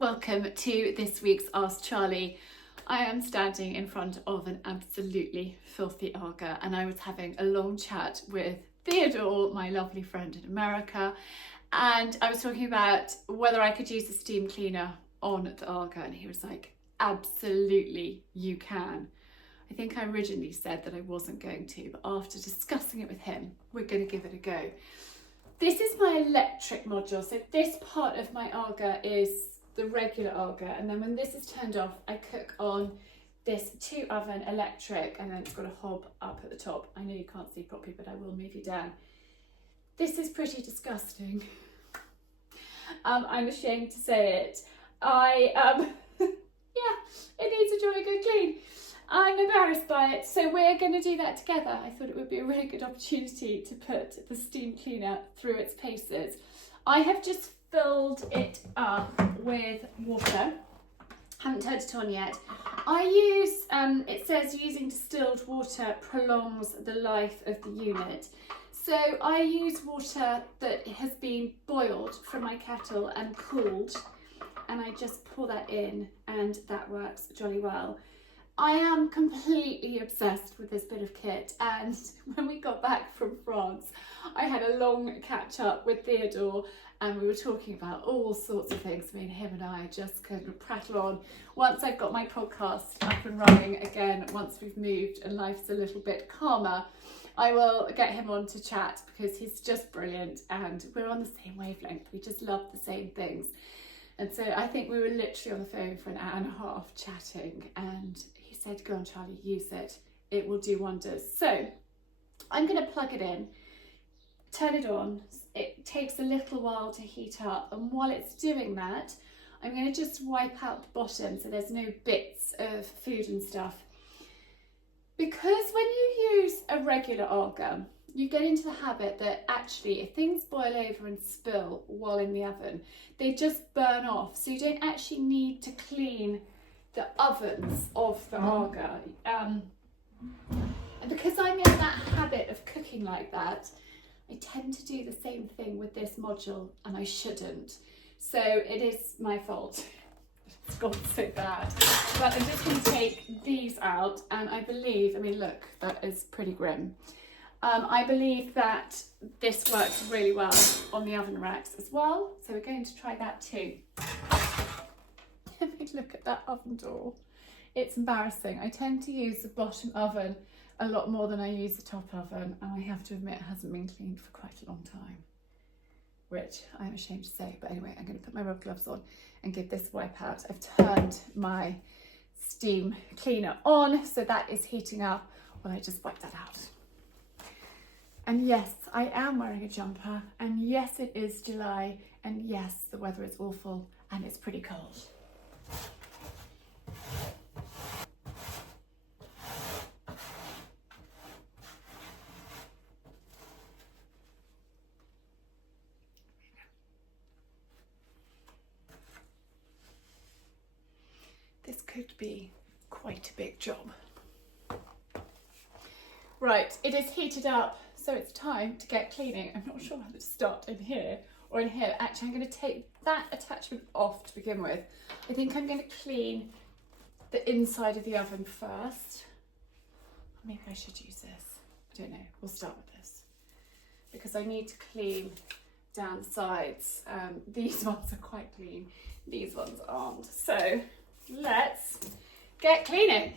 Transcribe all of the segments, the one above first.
Welcome to this week's Ask Charlie. I am standing in front of an absolutely filthy AGA, and I was having a long chat with Theodore, my lovely friend in America, and I was talking about whether I could use a steam cleaner on the AGA, and he was like, absolutely you can. I think I originally said that I wasn't going to, but after discussing it with him, we're going to give it a go. This is my electric module, so this part of my AGA is the regular AGA, and then when this is turned off, I cook on this 2-oven electric, and then it's got a hob up at the top. I know you can't see properly, but I will move you down. This is pretty disgusting. I'm ashamed to say it. Yeah, it needs a jolly good clean. I'm embarrassed by it, so we're going to do that together. I thought it would be a really good opportunity to put the steam cleaner through its paces. I have just filled it up with water. Haven't turned it on yet. I use, it says using distilled water prolongs the life of the unit. So I use water that has been boiled from my kettle and cooled, and I just pour that in, and that works jolly well. I am completely obsessed with this bit of kit, and when we got back from France, I had a long catch up with Theodore, and we were talking about all sorts of things. Me and him and I just kind of prattle on. Once I've got my podcast up and running again, once we've moved and life's a little bit calmer, I will get him on to chat because he's just brilliant and we're on the same wavelength. We just love the same things. And so I think we were literally on the phone for an hour and a half chatting, and he said, go on Charlie, use it. It will do wonders. So I'm going to plug it in, turn it on. It takes a little while to heat up, and while it's doing that, I'm going to just wipe out the bottom so there's no bits of food and stuff. Because when you use a regular AGA, you get into the habit that actually if things boil over and spill while in the oven, they just burn off. So you don't actually need to clean the ovens of the AGA. And because I'm in that habit of cooking like that, I tend to do the same thing with this module, and I shouldn't. So it is my fault. It's gone so bad. But I'm just going to take these out, and I believe, I mean, look, that is pretty grim. I believe that this works really well on the oven racks as well. So we're going to try that too. Look at that oven door. It's embarrassing. I tend to use the bottom oven a lot more than I use the top oven, and I have to admit it hasn't been cleaned for quite a long time, which I'm ashamed to say. But anyway, I'm going to put my rubber gloves on and give this a wipe out. I've turned my steam cleaner on, so that is heating up while I just wipe that out. And yes, I am wearing a jumper, and yes, it is July, and yes, the weather is awful and it's pretty cold. This could be quite a big job. Right, it is heated up, so it's time to get cleaning. I'm not sure how to start in here or in here. Actually, I'm going to take that attachment off to begin with. I think I'm going to clean the inside of the oven first. Maybe I should use this. I don't know. We'll start with this because I need to clean down the sides. These ones are quite clean. These ones aren't. So let's get cleaning.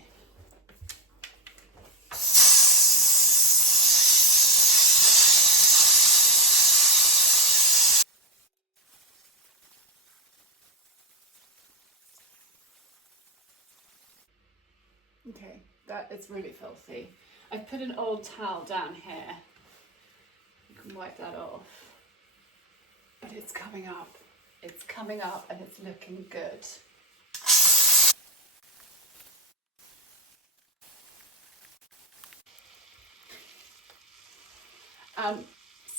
Okay, that is really filthy. I've put an old towel down here. You can wipe that off. But it's coming up. It's coming up and it's looking good.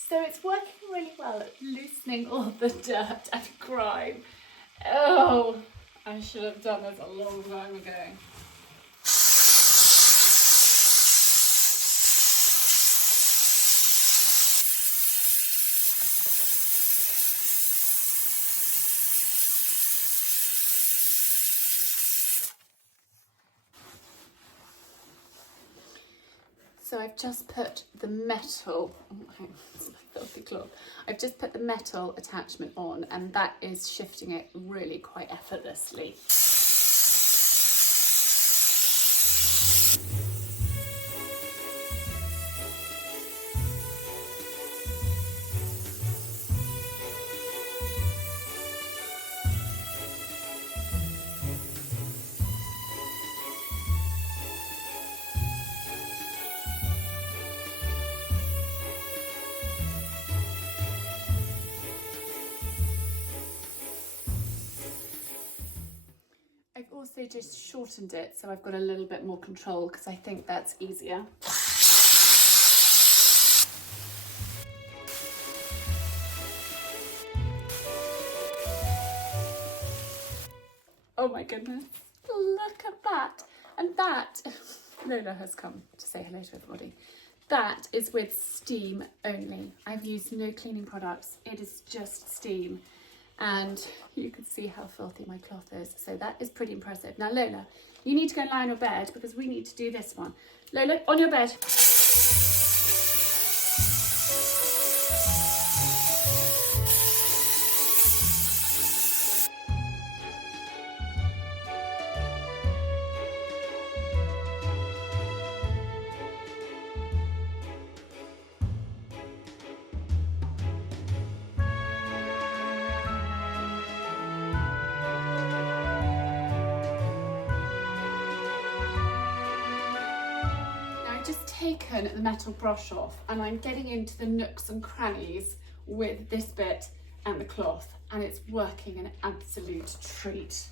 So it's working really well at loosening all the dirt and grime. Oh, I should have done this a long time ago. I've just put the metal, it's my filthy cloth. I've just put the metal attachment on, and that is shifting it really quite effortlessly. I've also just shortened it so I've got a little bit more control because I think that's easier. Oh my goodness, look at that. And that, Lola has come to say hello to everybody. That is with steam only. I've used no cleaning products. It is just steam. And you can see how filthy my cloth is. So that is pretty impressive. Now Lola, you need to go and lie on your bed because we need to do this one. Lola, on your bed. Taken the metal brush off and I'm getting into the nooks and crannies with this bit and the cloth, and it's working an absolute treat.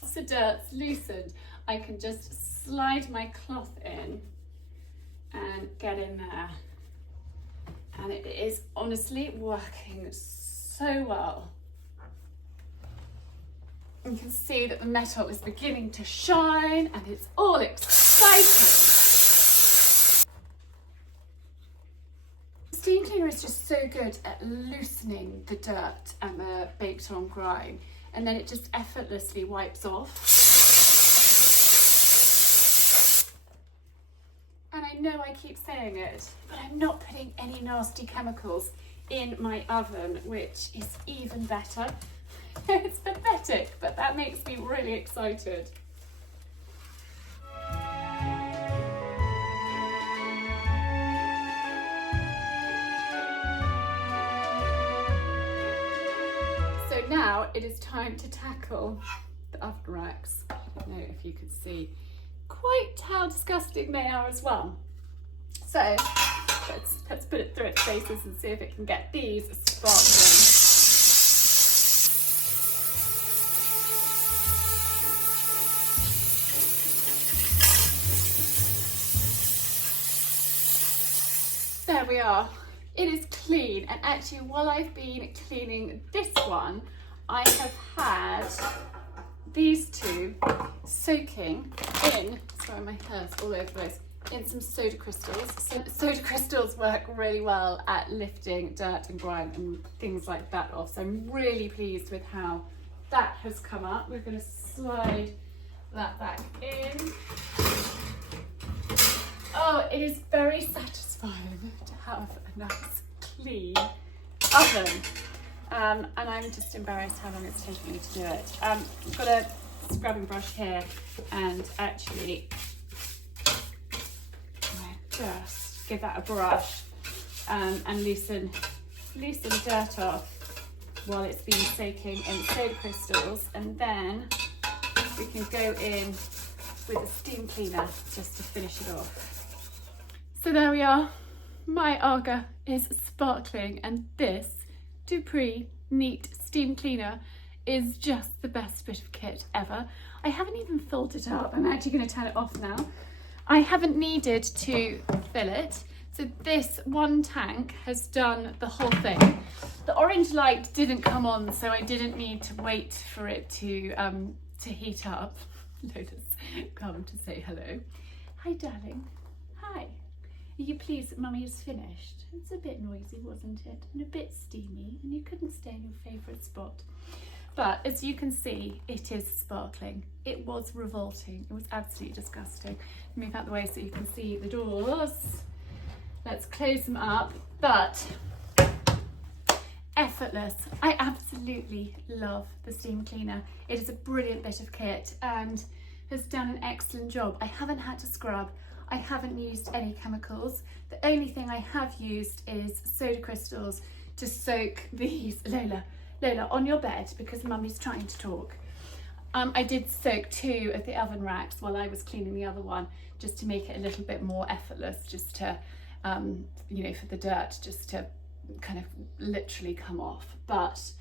Once the dirt's loosened, I can just slide my cloth in and get in there, and it is honestly working so well. You can see that the metal is beginning to shine and it's all exciting. The steam cleaner is just so good at loosening the dirt and the baked on grime, and then it just effortlessly wipes off. And I know I keep saying it, but I'm not putting any nasty chemicals in my oven, which is even better. It's pathetic, but that makes me really excited. So now it is time to tackle the oven racks. I don't know if you can see quite how disgusting they are as well. So let's put it through its paces and see if it can get these sparkling. There we are. It is clean, and actually while I've been cleaning this one, I have had these two soaking in, sorry my hair's all over the place, in some soda crystals. So soda crystals work really well at lifting dirt and grime and things like that off. So I'm really pleased with how that has come up. We're going to slide that back in. Oh, it is very satisfying to have a nice clean oven. And I'm just embarrassed how long it's taken me to do it. I've got a scrubbing brush here, and actually just give that a brush and loosen dirt off while it's been soaking in soda crystals, and then we can go in with a steam cleaner just to finish it off. So there we are, my AGA is sparkling, and this Dupray Neat Steam Cleaner is just the best bit of kit ever. I haven't even filled it up. I'm actually going to turn it off now. I haven't needed to fill it, so this one tank has done the whole thing. The orange light didn't come on, so I didn't need to wait for it to heat up. Lola's come to say hello. Hi darling, hi. Are you pleased that Mummy is finished? It's a bit noisy, wasn't it? And a bit steamy, and you couldn't stay in your favourite spot. But as you can see, it is sparkling. It was revolting. It was absolutely disgusting. Move out the way so you can see the doors. Let's close them up. But effortless. I absolutely love the steam cleaner. It is a brilliant bit of kit and has done an excellent job. I haven't had to scrub. I haven't used any chemicals. The only thing I have used is soda crystals to soak these. Lola, on your bed, because Mummy's trying to talk. I did soak 2 of the oven racks while I was cleaning the other one, just to make it a little bit more effortless, just to, you know, for the dirt, just to kind of literally come off. But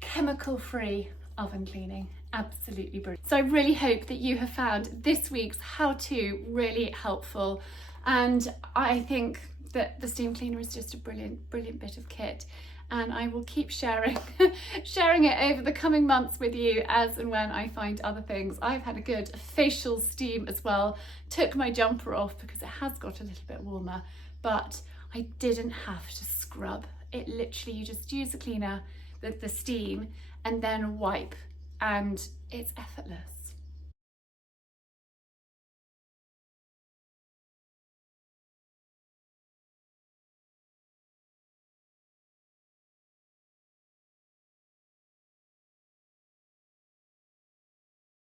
chemical-free oven cleaning, absolutely brilliant. So I really hope that you have found this week's how-to really helpful, and I think that the steam cleaner is just a brilliant bit of kit. And I will keep sharing it over the coming months with you as and when I find other things. I've had a good facial steam as well. Took my jumper off because it has got a little bit warmer, but I didn't have to scrub. It literally, you just use the cleaner, the steam, and then wipe, and it's effortless.